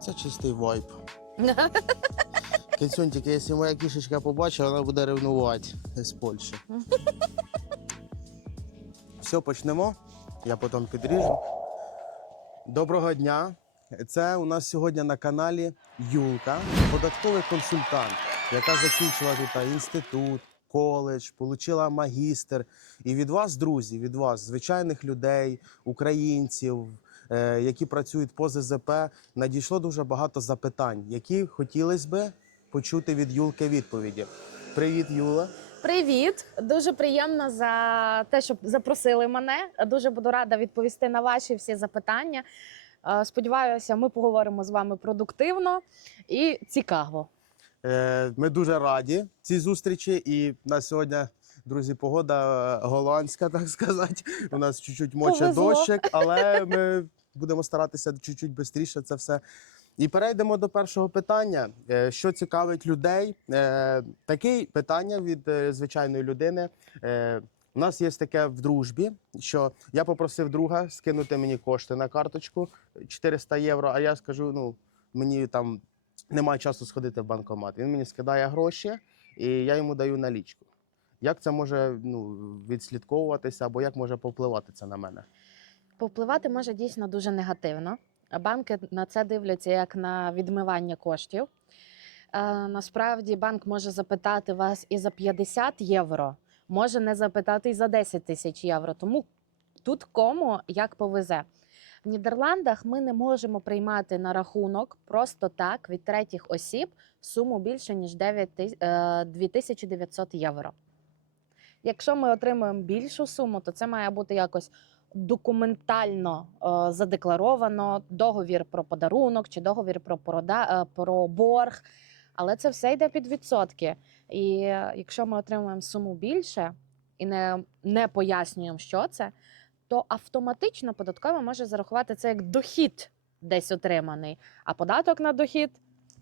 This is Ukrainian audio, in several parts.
Це чистий вайб. Кицюнь, тільки якщо моя кішечка побачить, вона буде ревнувати з Польщі. Все, почнемо. Я потім підріжу. Доброго дня. Це у нас сьогодні на каналі Юлка, податковий консультант, яка закінчила тут інститут, коледж, отримала магістр. І від вас, друзі, від вас, звичайних людей, українців, які працюють по ЗЗП, надійшло дуже багато запитань, які хотілося би почути від Юлки відповіді. Привіт, Юла. Привіт, дуже приємно за те, що запросили мене. Дуже буду рада відповісти на ваші всі запитання. Е, Сподіваюся, ми поговоримо з вами продуктивно і цікаво. Е, Ми дуже раді цій зустрічі. І на сьогодні, друзі, погода е, голландська, так сказати. У нас чуть-чуть моче дощик, але ми будемо старатися чуть-чуть швидше це все. І перейдемо до першого питання. Е, Що цікавить людей? Е, Таке питання від звичайної людини. У нас є таке в дружбі, що я попросив друга скинути мені кошти на карточку 400 євро, а я скажу, ну мені там немає часу сходити в банкомат. Він мені скидає гроші, і я йому даю налічку. Як це може ну, відслідковуватися, або як може повпливати це на мене? Повпливати може дійсно дуже негативно. Банки на це дивляться як на відмивання коштів. Е, Насправді банк може запитати вас і за 50 євро, може не запитати і за 10 тисяч євро. Тому тут кому як повезе. В Нідерландах ми не можемо приймати на рахунок просто так від третіх осіб суму більше ніж 9 тис- е, 2900 євро. Якщо ми отримуємо більшу суму, то це має бути якось документально е, задекларовано договір про подарунок чи договір про, прода, е, про борг. Але це все йде під відсотки. І е, якщо ми отримуємо суму більше і не, не пояснюємо, що це, то автоматично податкова може зарахувати це як дохід десь отриманий, а податок на дохід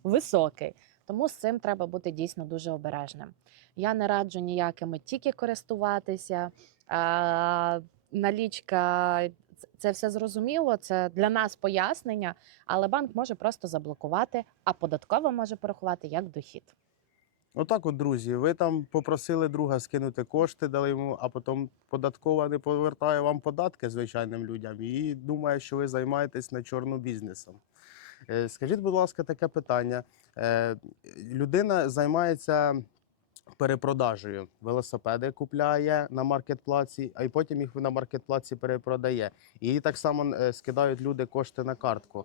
високий. Тому з цим треба бути дійсно дуже обережним. Я не раджу ніякими тільки користуватися. А, налічка це- все зрозуміло. Це для нас пояснення, але банк може просто заблокувати, а податкова може порахувати як дохід. Отак, от, друзі, ви там попросили друга скинути кошти, дали йому, а потім податкова не повертає вам податки звичайним людям і думає, що ви займаєтесь на чорну бізнесом. Е, Скажіть, будь ласка, таке питання. Е, Людина займається перепродажею. Велосипеди купляє на маркетплаці, а й потім їх на маркетплаці перепродає. І так само е, скидають люди кошти на картку.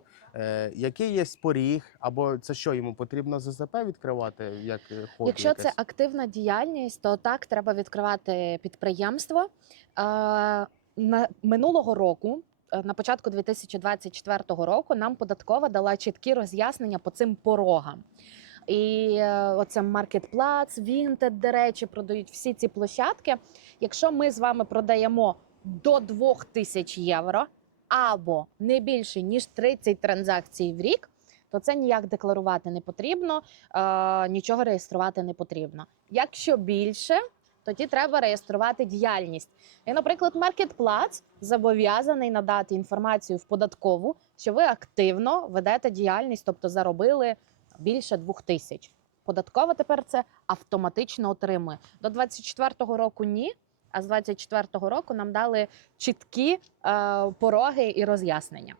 Який є поріг, або це що йому потрібно ЗЗП відкривати? Як хобі Якщо якесь? це активна діяльність, то так треба відкривати підприємство. Е, на минулого року. Е, На початку 2024 року нам податкова дала чіткі роз'яснення по цим порогам. І е, оце маркетплац, Vinted, до речі, продають всі ці площадки. Якщо ми з вами продаємо до 2000 євро або не більше ніж 30 транзакцій в рік, то це ніяк декларувати не потрібно, е, нічого реєструвати не потрібно. Якщо більше, тоді треба реєструвати діяльність. І, наприклад, маркетплац зобов'язаний надати інформацію в податкову, що ви активно ведете діяльність, тобто заробили більше двох тисяч. Податкова тепер це автоматично отримує. До 24-го року ні. А з 24-го року нам дали чіткі е, пороги і роз'яснення.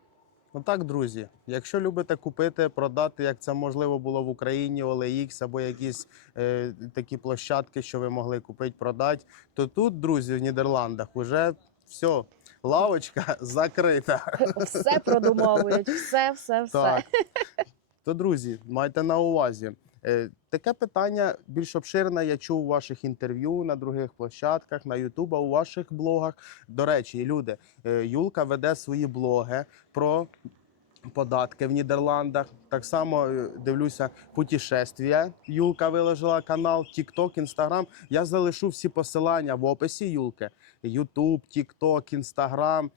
Ну так, друзі, якщо любите купити, продати, як це можливо було в Україні, OLX або якісь е, такі площадки, що ви могли купити, продати, то тут, друзі, в Нідерландах вже все, лавочка закрита. Все продумовують, все, все, все. Так. То, друзі, майте на увазі. Е, Таке питання більш обширне. Я чув у ваших інтерв'ю на других площадках, на Ютуб, а у ваших блогах. До речі, люди, е, Юлка веде свої блоги про податки в Нідерландах. Так само е, дивлюся путешествия. Юлка виложила канал, TikTok, Instagram. Я залишу всі посилання в описі Юлки. Ютуб, TikTok, Instagram.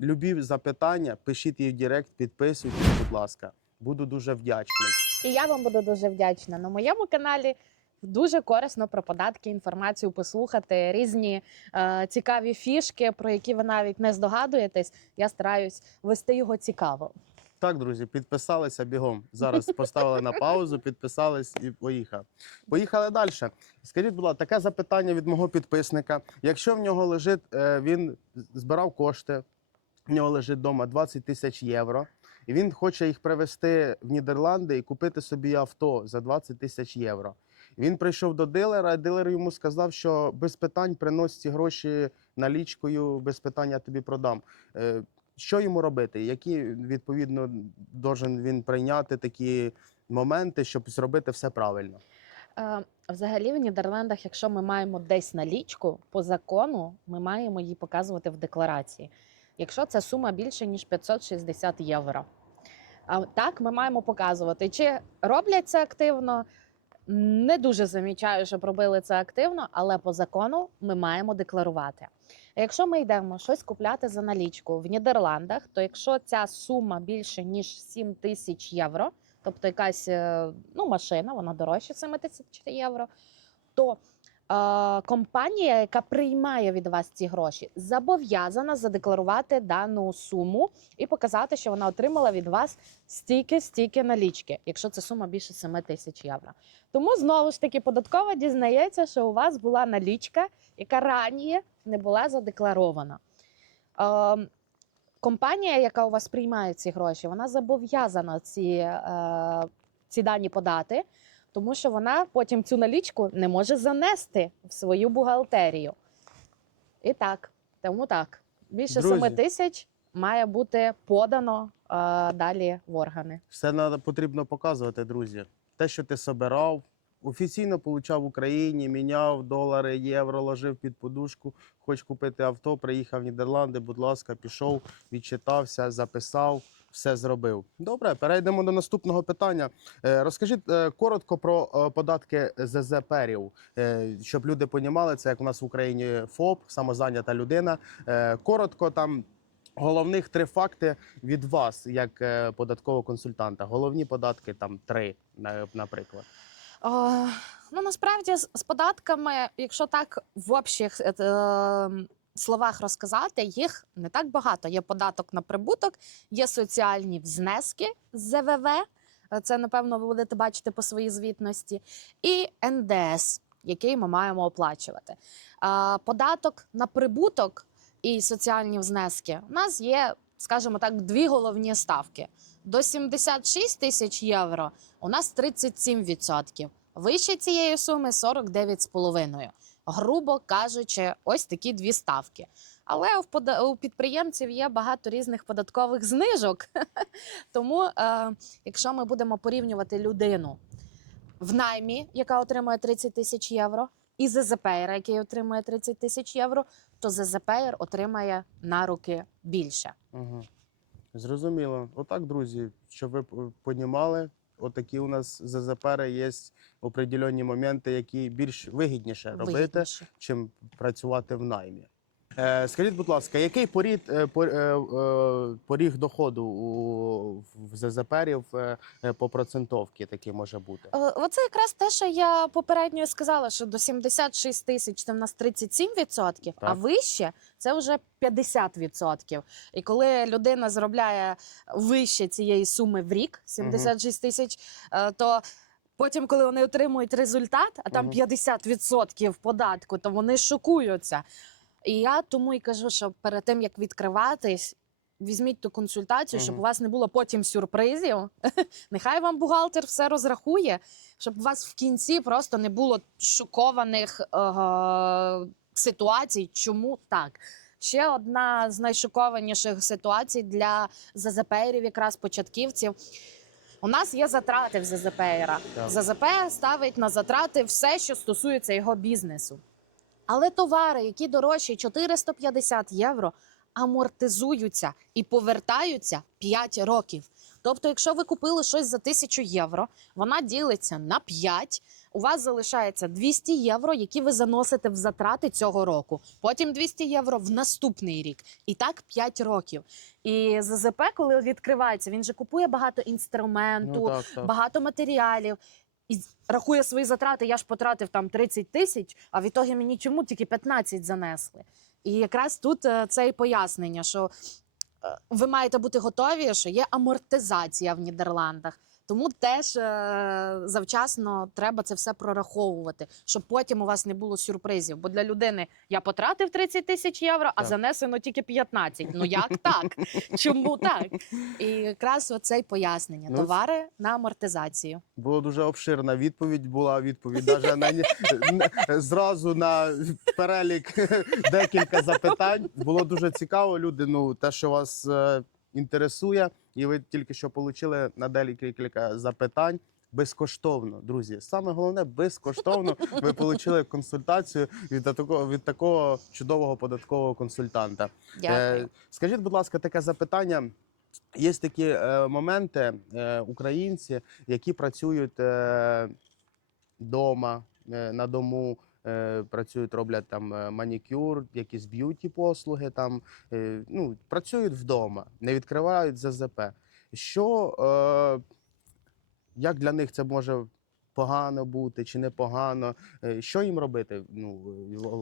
Любі запитання, пишіть її в Директ, підписуйтесь, будь ласка. Буду дуже вдячний. І я вам буду дуже вдячна. На моєму каналі дуже корисно про податки, інформацію послухати, різні е, цікаві фішки, про які ви навіть не здогадуєтесь. Я стараюсь вести його цікаво. Так, друзі, підписалися бігом. Зараз поставили на паузу, підписались і поїхали. Поїхали далі. Скажіть, будь ласка, таке запитання від мого підписника. Якщо в нього лежить, е, він збирав кошти, в нього лежить вдома 20 тисяч євро, і він хоче їх привезти в Нідерланди і купити собі авто за 20 тисяч євро. Він прийшов до дилера, і дилер йому сказав, що без питань принось ці гроші налічкою, без питань я тобі продам. Е, Що йому робити? Які відповідно должен він прийняти такі моменти, щоб зробити все правильно? Е, Взагалі в Нідерландах, якщо ми маємо десь налічку, по закону ми маємо її показувати в декларації. Якщо ця сума більше ніж 560 євро. А так ми маємо показувати, чи роблять це активно. Не дуже замічаю, щоб робили це активно, але по закону ми маємо декларувати. Якщо ми йдемо щось купляти за налічку в Нідерландах, то якщо ця сума більше ніж 7 тисяч євро, тобто якась е, ну, машина, вона дорожча 7 тисяч євро, то компанія, яка приймає від вас ці гроші, зобов'язана задекларувати дану суму і показати, що вона отримала від вас стільки, стільки налічки, якщо це сума більше 7 тисяч євро. Тому знову ж таки податкова дізнається, що у вас була налічка, яка раніше не була задекларована. Е, компанія, яка у вас приймає ці гроші, вона зобов'язана ці, е, ці дані подати, тому що вона потім цю налічку не може занести в свою бухгалтерію. І так, тому так. Більше Друзі. 7 тисяч має бути подано е, далі в органи. Все надо, потрібно показувати, друзі. Те, що ти собирав, офіційно получав в Україні, міняв долари, євро, ложив під подушку. Хоч купити авто, приїхав в Нідерланди, будь ласка, пішов, відчитався, записав, все зробив. Добре, перейдемо до наступного питання. Е, Розкажіть е, коротко про е, податки е, щоб люди понімали, це як у нас в Україні ФОП, самозайнята людина. Коротко там. Головних три факти від вас, як податкового консультанта. Головні податки там три, наприклад. Е, ну насправді з, податками, якщо так в общих е, е, словах розказати, їх не так багато. Є податок на прибуток, є соціальні внески з ЗВВ. е, Це напевно ви будете бачити по своїй звітності, і НДС, який ми маємо оплачувати. Податок на прибуток і соціальні внески у нас є, скажімо так, дві головні ставки. До 76 тисяч євро у нас 37%. Вище цієї суми 49,5%. Грубо кажучи, ось такі дві ставки. Але у підприємців є багато різних податкових знижок. Тому, е, якщо ми будемо порівнювати людину в наймі, яка отримує 30 тисяч євро, і ЗЗПР, який отримує 30 тисяч євро, то ЗЗПР отримає на руки більше. Угу. Зрозуміло. Отак, друзі, щоб ви понімали, отакі у нас ЗЗПР є определенні моменти, які більш вигідніше робити, Вигідніше. чим працювати в наймі. Е, скажіть, будь ласка, який порід, е, е, поріг доходу у, в ЗЗПРів е, по процентовці такий може бути? Оце якраз те, що я попередньо сказала, що до 76 тисяч це в нас 37%, а вище це вже 50%. І коли людина заробляє вище цієї суми в рік, 76 тисяч, то потім, коли вони отримують результат, а там 50% податку, то вони шокуються. І я тому і кажу, що перед тим як відкриватись. Візьміть ту консультацію, щоб у вас не було потім сюрпризів. Нехай вам бухгалтер все розрахує, щоб у вас в кінці просто не було шокованих е, ситуацій. Чому так? Ще одна з найшокованіших ситуацій для ЗЗПРів, якраз початківців. У нас є затрати в ЗЗПРа. Так. ЗЗП ставить на затрати все, що стосується його бізнесу. Але товари, які дорожчі 450 євро, амортизуються і повертаються 5 років. Тобто, якщо ви купили щось за 1000 євро, вона ділиться на 5, у вас залишається 200 євро, які ви заносите в затрати цього року. Потім 200 євро в наступний рік. І так 5 років. І ЗЗП, коли відкривається, він же купує багато інструменту, Ну, так, так. багато матеріалів. І рахує свої затрати, я ж потратив там 30 тисяч, а в ітогі мені чому тільки 15 занесли. І якраз тут е, це і пояснення, що е, ви маєте бути готові, що є амортизація в Нідерландах. Тому теж е, завчасно треба це все прораховувати, щоб потім у вас не було сюрпризів. Бо для людини я потратив 30 тисяч євро, а Так. занесено тільки 15. Ну як так? Чому так? І якраз оце й пояснення: Ну, товари на амортизацію. Було дуже обширна відповідь. Була відповідь даже на зразу на перелік декілька запитань. Було дуже цікаво. Люди, ну те, що вас е, інтересує, і ви тільки що отримали на декілька запитань. Безкоштовно, друзі. Саме головне безкоштовно. Ви отримали консультацію від такого від такого чудового податкового консультанта. Дякую. Е, скажіть, будь ласка, таке запитання. Є такі е, моменти, е, українці, які працюють е, вдома, е, на дому, е, працюють, роблять там е, манікюр, якісь б'юті послуги, там, е, ну, працюють вдома, не відкривають ЗЗП. Що, е, як для них це може погано бути чи непогано? Е, Що їм робити? Ну,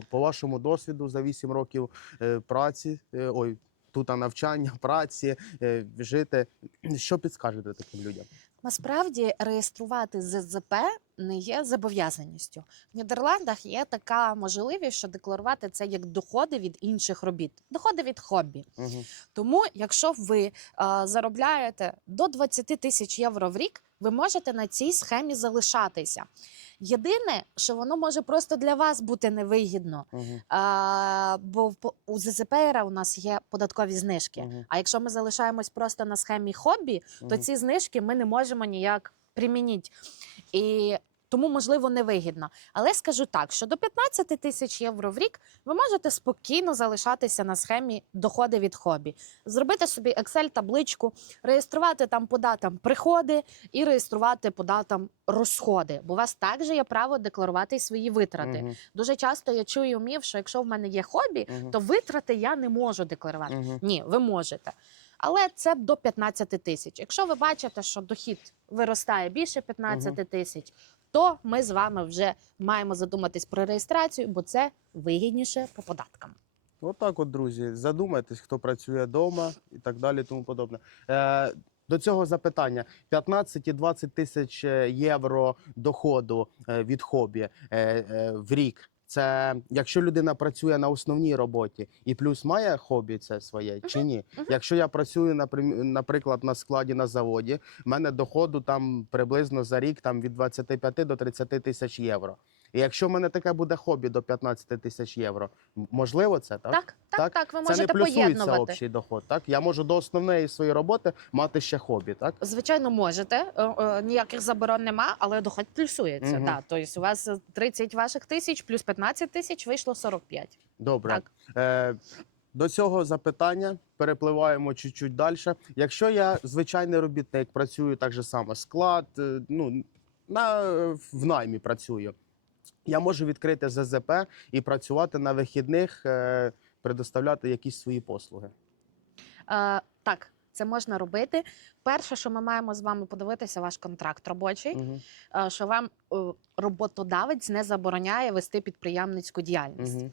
е, по вашому досвіду за 8 років е, праці, е, ой, тут навчання, праці, е, жити. Що підскажете таким людям? Насправді реєструвати ЗЗП не є зобов'язаністю. В Нідерландах є така можливість, що декларувати це як доходи від інших робіт, доходи від хобі. Угу. Тому, якщо ви а, заробляєте до 20 тисяч євро в рік, ви можете на цій схемі залишатися. Єдине, що воно може просто для вас бути невигідно, Угу. а, бо у ЗЗПР у нас є податкові знижки. Мгм. А якщо ми залишаємось просто на схемі хобі, то ці знижки ми не можемо ніяк примінити. І тому, можливо, невигідно. Але скажу так: що до 15 тисяч євро в рік ви можете спокійно залишатися на схемі доходи від хобі, зробити собі Excel-табличку, реєструвати там по датам приходи і реєструвати по датам розходи. Бо у вас також є право декларувати свої витрати. Мгм. Дуже часто я чую міф, що якщо в мене є хобі, Мгм. то витрати я не можу декларувати. Мгм. Ні, ви можете. Але це до 15 тисяч. Якщо ви бачите, що дохід виростає більше 15 тисяч, то ми з вами вже маємо задуматись про реєстрацію, бо це вигідніше по податкам. Отак, от, друзі, задумайтесь, хто працює вдома і так далі, тому подобне. Е, до цього запитання: 15 і 20 тисяч е, євро доходу е, від хобі е, в рік. Це якщо людина працює на основній роботі і плюс має хобі це своє чи ні? Якщо я працюю наприклад на складі на заводі, в мене доходу там приблизно за рік там від 25 до 30 тисяч євро. І якщо в мене таке буде хобі до 15 тисяч євро, можливо це так? Так, так, так, Так? ви Це не плюсується общий доход. Так я можу до основної своєї роботи мати ще хобі. Так Звичайно, можете. Е, е, Ніяких заборон нема, але доход плюсується. Мгм. Да. Тобто у вас 30 ваших тисяч плюс 15 тисяч вийшло 45. добре. Так. Е, до цього запитання перепливаємо чуть-чуть далі. Якщо я звичайний робітник, працюю так же само, склад, е, ну на в наймі працюю. Я можу відкрити ЗЗП і працювати на вихідних, е, предоставляти якісь свої послуги. Е, так, це можна робити. Перше, що ми маємо з вами подивитися, ваш контракт робочий. Угу. е, що вам е, роботодавець не забороняє вести підприємницьку діяльність. Угу.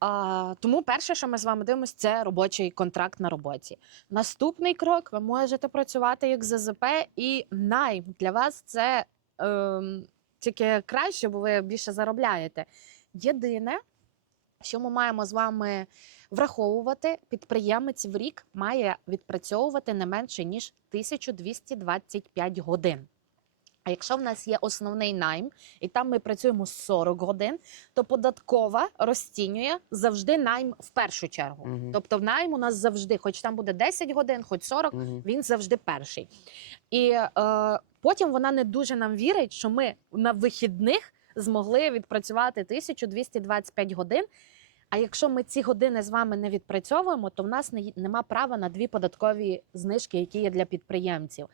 А, тому перше, що ми з вами дивимося, це робочий контракт на роботі. Наступний крок: ви можете працювати як ЗЗП, і найм для вас це ем, тільки краще, бо ви більше заробляєте. Єдине, що ми маємо з вами враховувати, підприємець в рік має відпрацьовувати не менше ніж 1225 годин. А якщо в нас є основний найм, і там ми працюємо 40 годин, то податкова розцінює завжди найм в першу чергу. Мгм. Тобто в найм у нас завжди, хоч там буде 10 годин, хоч 40, Угу. він завжди перший. І е, потім вона не дуже нам вірить, що ми на вихідних змогли відпрацювати 1225 годин. А якщо ми ці години з вами не відпрацьовуємо, то в нас не, нема права на дві податкові знижки, які є для підприємців.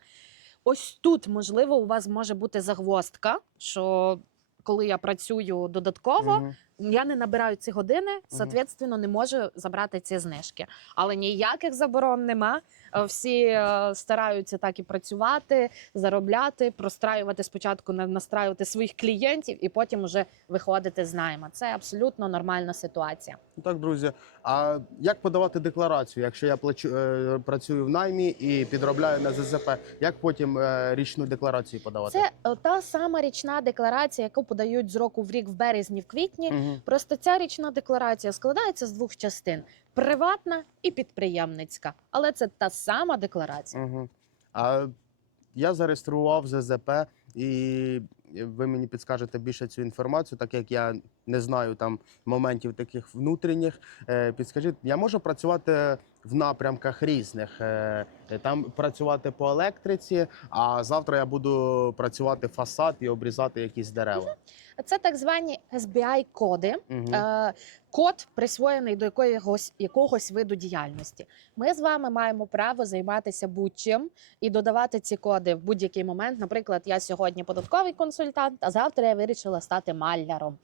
Ось тут, можливо, у вас може бути загвоздка, що коли я працюю додатково, Угу. Я не набираю ці години, соответственно, не можу забрати ці знижки. Але ніяких заборон нема. Е, Всі е, стараються так і працювати, заробляти, простраювати спочатку, на- настраювати своїх клієнтів і потім вже виходити з найма. Це абсолютно нормальна ситуація. Ну Так, друзі. А як подавати декларацію, якщо я плачу е, працюю в наймі і підробляю на ЗЗП? Як потім е, річну декларацію подавати? Це та сама річна декларація, яку подають з року в рік в березні, в квітні. Мгм. Просто ця річна декларація складається з двох частин: приватна і підприємницька. Але це та сама декларація. Угу. А я зареєстрував ЗЗП, і ви мені підскажете більше цю інформацію, так як я не знаю там моментів таких внутрішніх. Е, Підскажіть, я можу працювати в напрямках різних. Е, Там працювати по електриці, а завтра я буду працювати фасад і обрізати якісь дерева. Це так звані SBI-коди. Угу. Е, Код присвоєний до якогось якогось виду діяльності. Ми з вами маємо право займатися будь-чим і додавати ці коди в будь-який момент. Наприклад, я сьогодні податковий консультант, а завтра я вирішила стати маляром.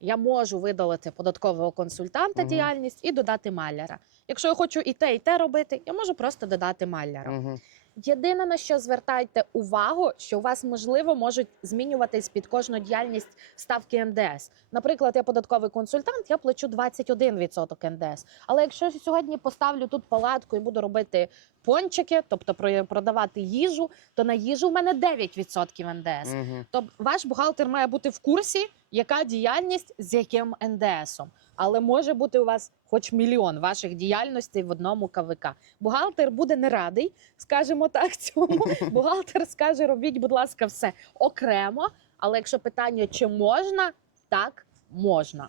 Я можу видалити податкового консультанта Мгм. діяльність і додати маляра. Якщо я хочу і те, і те робити, я можу просто додати маляра. Угу. Єдине на що звертайте увагу, що у вас можливо можуть змінюватись під кожну діяльність ставки НДС. Наприклад, я податковий консультант, я плачу 21% НДС. Але якщо я сьогодні поставлю тут палатку і буду робити пончики, тобто про- продавати їжу, то на їжу в мене 9% НДС. Угу. Тобто ваш бухгалтер має бути в курсі, яка діяльність з яким НДСом. Але може бути у вас хоч мільйон ваших діяльностей в одному КВК. Бухгалтер буде не радий, скажімо так, цьому. Бухгалтер скаже: робіть, будь ласка, все окремо. Але якщо питання, чи можна, так можна.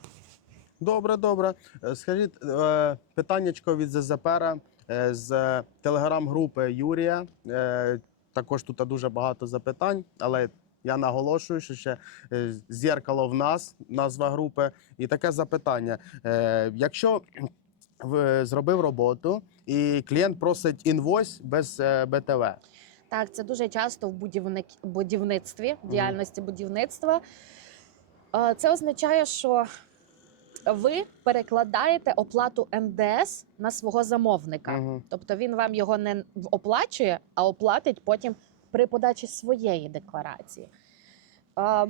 Добре, добре. Е, Скажіть, е, питаннячко від ЗЗПера з телеграм-групи Юрія. Е, Також тут дуже багато запитань, але я наголошую, що ще е, зеркало в нас, назва групи. І таке запитання: Е, якщо зробив роботу і клієнт просить інвойс без е, БТВ. Так, це дуже часто в будівник... будівництві, в діяльності будівництва. Е, Це означає, що ви перекладаєте оплату НДС на свого замовника. Мгм. Тобто він вам його не оплачує, а оплатить потім при подачі своєї декларації. Е,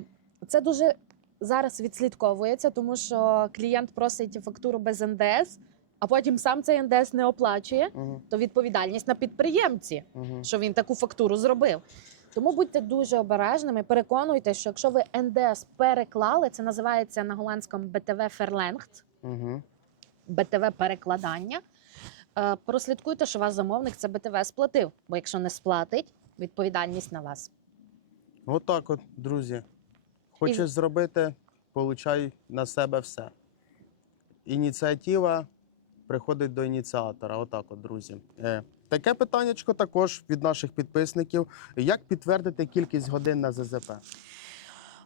Це дуже зараз відслідковується, тому що клієнт просить фактуру без НДС, а потім сам цей НДС не оплачує. Мгм. То відповідальність на підприємці, Мгм. що він таку фактуру зробив. Тому будьте дуже обережними. Переконуйте, що якщо ви НДС переклали, це називається на голландському БТВ Ферленгт, Мгм. БТВ перекладання. е, Прослідкуйте, що ваш замовник це БТВ сплатив. Бо якщо не сплатить, відповідальність на вас. Отак, от, друзі. Хочеш зробити, получай на себе все. Ініціатива приходить до ініціатора. Отак, от, друзі. Таке питаннячко також від наших підписників. Як підтвердити кількість годин на ЗЗП?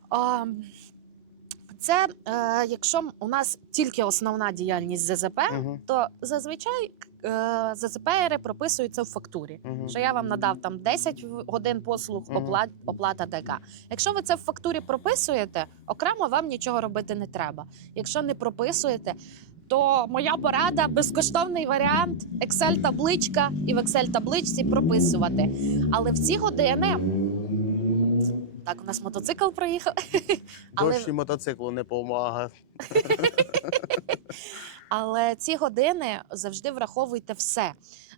А, Це е, якщо у нас тільки основна діяльність ЗЗП, Угу. то зазвичай е, прописуються в фактурі. Угу. що я вам надав там 10 годин послуг, Мгм. оплат, оплата така. Якщо ви це в фактурі прописуєте, окремо вам нічого робити не треба. Якщо не прописуєте, то моя порада безкоштовний варіант Excel табличка і в Excel табличці прописувати. Але в ці години так, у нас мотоцикл проїхав. Але- і мотоциклу не помага. Але ці години завжди враховуйте все.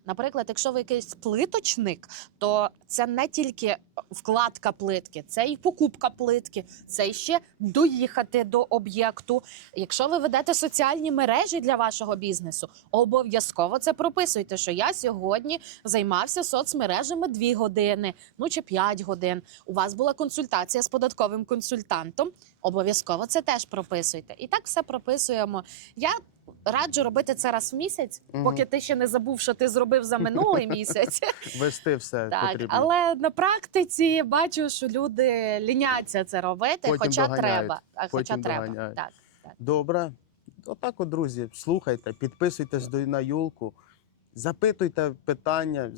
Наприклад, якщо ви якийсь плиточник, то це не тільки вкладка плитки, це і покупка плитки, це і ще доїхати до об'єкту. Якщо ви ведете соціальні мережі для вашого бізнесу, обов'язково це прописуйте, що я сьогодні займався соцмережами 2 години, ну чи 5 годин. У вас була консультація з податковим консультантом. Обов'язково це теж прописуйте. І так все прописуємо. Я раджу робити це раз в місяць, Мгм. поки ти ще не забув, що ти зробив за минулий місяць. Вести все Так, потрібно. але на практиці бачу, що люди ліняться це робити, Потім хоча доганяють, треба. А, Хоча потім треба. доганяють. Так. Добре. Отак, от, друзі, слухайте, підписуйтесь до на Юлку, запитуйте питання,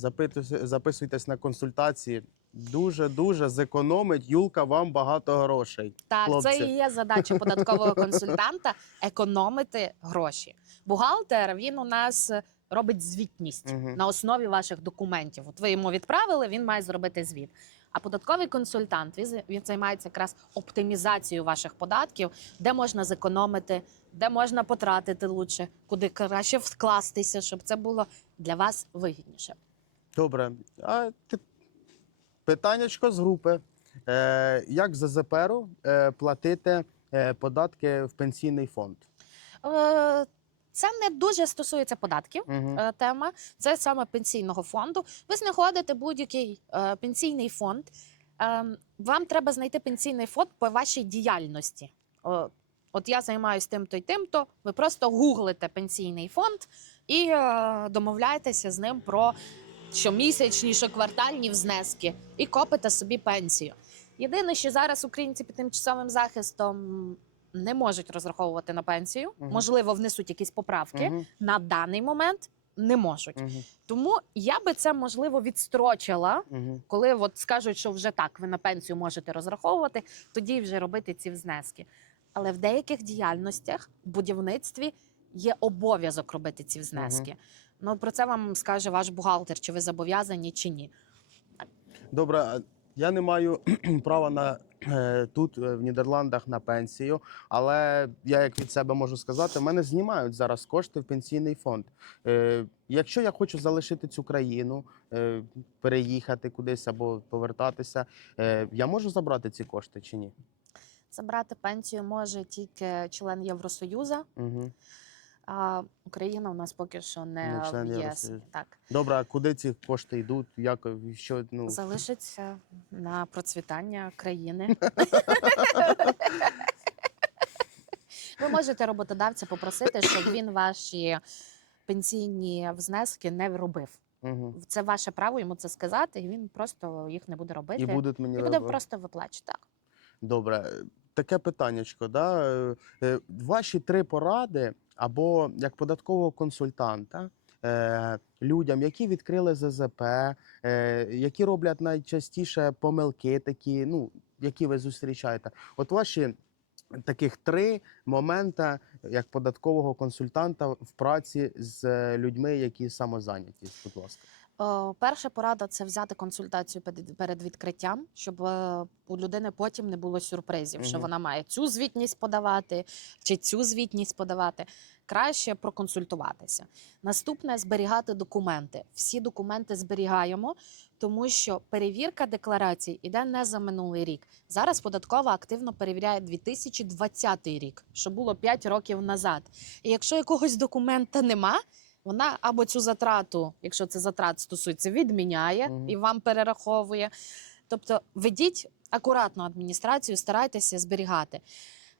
записуйтесь на консультації. Дуже дуже зекономить Юлка вам багато грошей. Так, Хлопці. це і є задача податкового консультанта економити гроші. Бухгалтер він у нас робить звітність Мгм. на основі ваших документів. От ви йому відправили, він має зробити звіт. А податковий консультант він він займається якраз оптимізацією ваших податків, де можна зекономити, де можна потратити лучше, куди краще вкластися, щоб це було для вас вигідніше. Добре. А ти... питаннячко з групи. Е, як за ЗПРу е, платити е, податки в пенсійний фонд? Це не дуже стосується податків. Угу. тема. Це саме пенсійного фонду. Ви знаходите будь-який пенсійний фонд. Ем, вам треба знайти пенсійний фонд по вашій діяльності. От я займаюся тим-то й тим-то. Ви просто гуглите пенсійний фонд і домовляєтеся з ним про щомісячні, щоквартальні внески і копите собі пенсію. Єдине, що зараз українці під тимчасовим захистом не можуть розраховувати на пенсію. Мгм. Можливо, внесуть якісь поправки Угу. на даний момент не можуть. Угу. Тому я би це можливо відстрочила, Угу. коли от скажуть, що вже так, ви на пенсію можете розраховувати, тоді вже робити ці внески. Але в деяких діяльностях, в будівництві, є обов'язок робити ці внески. Ну про це вам скаже ваш бухгалтер, чи ви зобов'язані, чи ні. Добре, я не маю права на е, тут е, в Нідерландах на пенсію, але я як від себе можу сказати, в мене знімають зараз кошти в пенсійний фонд. Е, якщо я хочу залишити цю країну, переїхати кудись або повертатися, я можу забрати ці кошти чи ні? Забрати пенсію може тільки член Євросоюзу, Угу. А Україна у нас поки що не, Не в ЄС. Так. Добре, а куди ці кошти йдуть? Як що ну залишиться на процвітання країни. Ви можете роботодавця попросити, щоб він ваші пенсійні внески не робив. угу. Це ваше право йому це сказати, і він просто їх не буде робити. і будуть мені І буде просто виплачувати. Добре, таке питаннячко. Да? е, е, Ваші три поради або як податкового консультанта е, людям, які відкрили ЗЗП, е, які роблять найчастіше помилки, такі, ну, які ви зустрічаєте. От ваші таких три моменти як податкового консультанта в праці з людьми, які самозайняті. Будь ласка. О, перша порада це взяти консультацію перед- відкриттям, щоб е, у людини потім не було сюрпризів, що вона має цю звітність подавати чи цю звітність подавати. Краще проконсультуватися. Наступне зберігати документи. Всі документи зберігаємо, тому що перевірка декларацій іде не за минулий рік. Зараз податкова активно перевіряє 2020 рік, що було 5 років назад. І якщо якогось документа нема, вона або цю затрату, якщо це затрат стосується, відміняє Мгм. і вам перераховує. Тобто ведіть акуратно адміністрацію, старайтеся зберігати.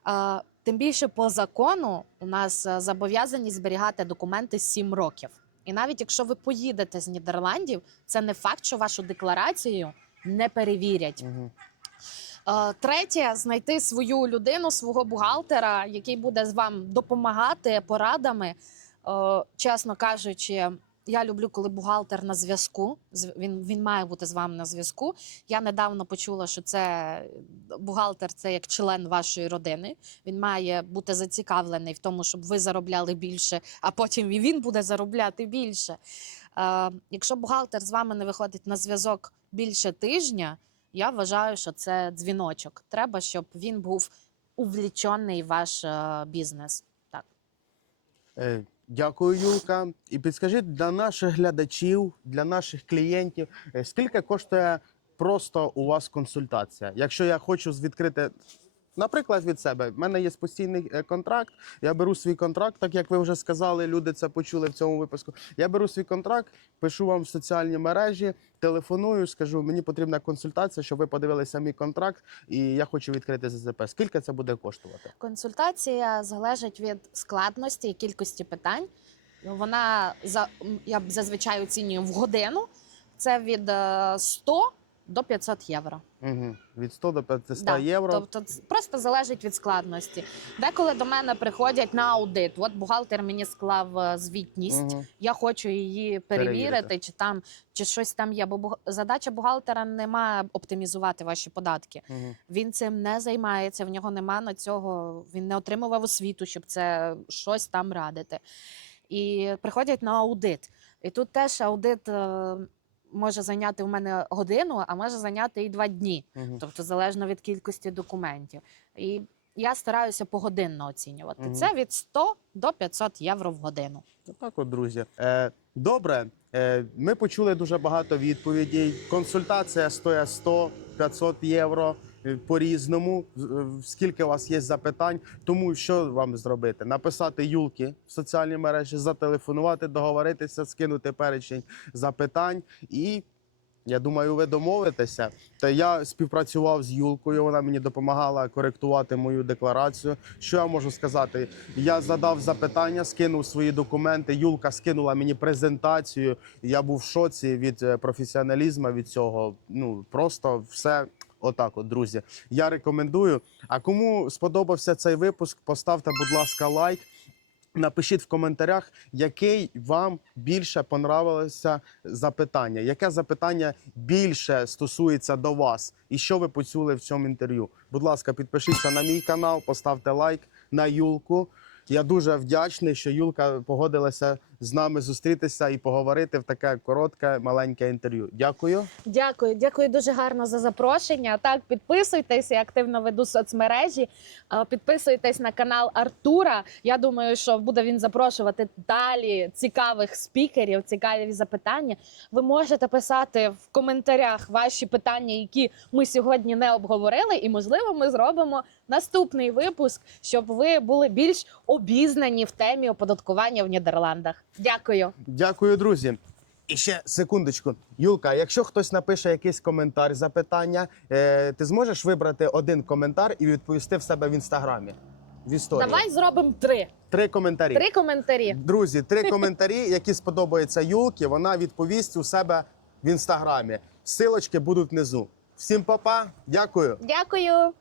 А, тим більше по закону у нас е, зобов'язані зберігати документи 7 років. І навіть якщо ви поїдете з Нідерландів, це не факт, що вашу декларацію не перевірять. Угу. Третє знайти свою людину, свого бухгалтера, який буде з вам допомагати порадами. Е, Чесно кажучи, я люблю, коли бухгалтер на зв'язку. Він, він має бути з вами на зв'язку. Я недавно почула, що це бухгалтер це як член вашої родини. Він має бути зацікавлений в тому, щоб ви заробляли більше, а потім і він буде заробляти більше. Е, Якщо бухгалтер з вами не виходить на зв'язок більше тижня, я вважаю, що це дзвіночок. Треба, щоб він був увлічений ваш е, бізнес. Е, Дякую, Юлка. І підскажіть для наших глядачів, для наших клієнтів, е, скільки коштує просто у вас консультація? Якщо я хочу відкрити, наприклад, від себе, в мене є постійний е, контракт. Я беру свій контракт, так як ви вже сказали, люди це почули в цьому випуску. Я беру свій контракт, пишу вам в соціальні мережі, телефоную, скажу, мені потрібна консультація, щоб ви подивилися мій контракт, і я хочу відкрити ЗЗП. Скільки це буде коштувати? Консультація залежить від складності і кількості питань. Вона я б зазвичай оцінюю в годину. Це від е, 100 до 500 євро. Угу. Від 100 до 500 Да, євро. Тобто це просто залежить від складності. Деколи до мене приходять на аудит. От бухгалтер мені склав е, звітність. Мгм. Я хочу її перевірити, Перевірити. чи там чи щось там є. Бо задача бухгалтера нема оптимізувати ваші податки. Мгм. Він цим не займається. В нього нема на цього. Він не отримував освіту, щоб це щось там радити. І приходять на аудит. І тут теж аудит е, може зайняти в мене годину, а може зайняти і два дні. Мгм. Тобто залежно від кількості документів. І я стараюся погодинно оцінювати. Мгм. Це від 100 до 500 євро в годину. Так от, друзі. Е, добре, ми почули дуже багато відповідей. Консультація стоїть 100-500 євро е, по-різному. Е, Скільки у вас є запитань, тому що вам зробити? Написати юлки в соціальні мережі, зателефонувати, договоритися, скинути перечень запитань і. Я думаю, ви домовитеся. Та я співпрацював з Юлкою. Вона мені допомагала коректувати мою декларацію. Що я можу сказати? Я задав запитання, скинув свої документи. Юлка скинула мені презентацію. Я був в шоці від е, професіоналізму, від цього. Ну просто все отак, от, друзі. Я рекомендую. А кому сподобався цей випуск, поставте, будь ласка, лайк. Напишіть в коментарях, який вам більше понравилося запитання, яке запитання більше стосується до вас, і що ви почули в цьому інтерв'ю. Будь ласка, підпишіться на мій канал, поставте лайк на Юлку. Я дуже вдячний, що Юлка погодилася з нами зустрітися і поговорити в таке коротке маленьке інтерв'ю. Дякую. Дякую, дякую дуже гарно за запрошення. Так, підписуйтесь, я активно веду соцмережі. Е, Підписуйтесь на канал Артура. Я думаю, що буде він запрошувати далі цікавих спікерів, цікаві запитання. Ви можете писати в коментарях ваші питання, які ми сьогодні не обговорили, і можливо, ми зробимо наступний випуск, щоб ви були більш обізнані в темі оподаткування в Нідерландах. Дякую. Дякую, друзі. І ще секундочку. Юлка, якщо хтось напише якийсь коментар, запитання, е, ти зможеш вибрати один коментар і відповісти в себе в інстаграмі. В історії. Давай зробимо три. Три коментарі. Три коментарі. Друзі, три коментарі, які сподобаються Юлки, вона відповість у себе в інстаграмі. Силочки будуть внизу. Всім па-па, дякую. Дякую.